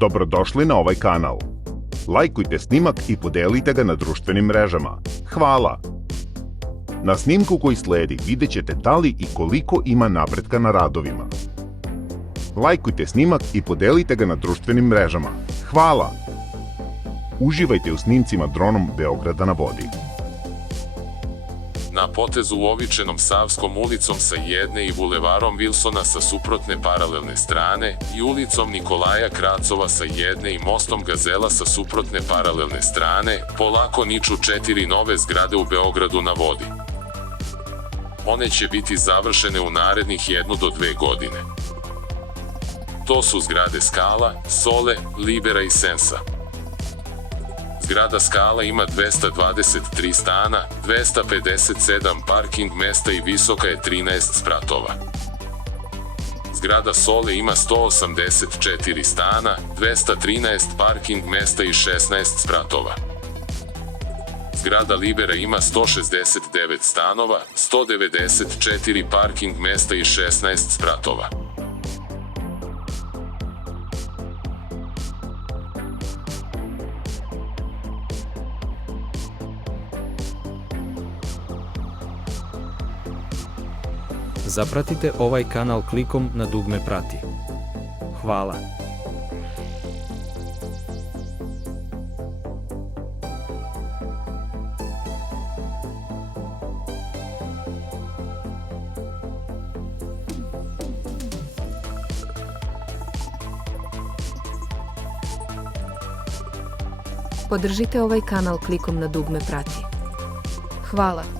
Dobrodošli na ovaj kanal. Lajkujte snimak i podelite ga na društvenim mrežama. Hvala! Na snimku koji sledi vidjet ćete da li i koliko ima napretka na radovima. Lajkujte snimak i podelite ga na društvenim mrežama. Hvala! Uživajte u snimcima dronom Beograda na vodi. Na potezu uobičajenom Savskom ulicom sa jedne i bulevarom Vilsona sa suprotne paralelne strane i ulicom Nikolaja Kracova sa jedne i mostom Gazela sa suprotne paralelne strane, polako niču 4 nove zgrade u Beogradu na vodi. One će biti završene u narednih 1 do 2 godine. To su zgrade Skala, Sole, Libera i Sensa. Zgrada Skala ima 223 stana, 257 parking mesta i visoka je 13 spratova. Zgrada Sole ima 184 stana, 213 parking mesta i 16 spratova. Zgrada Libera ima 169 stanova, 194 parking mesta i 16 spratova. Zapratite ovaj kanal klikom na dugme prati. Hvala. Podržite ovaj kanal klikom na dugme prati. Hvala.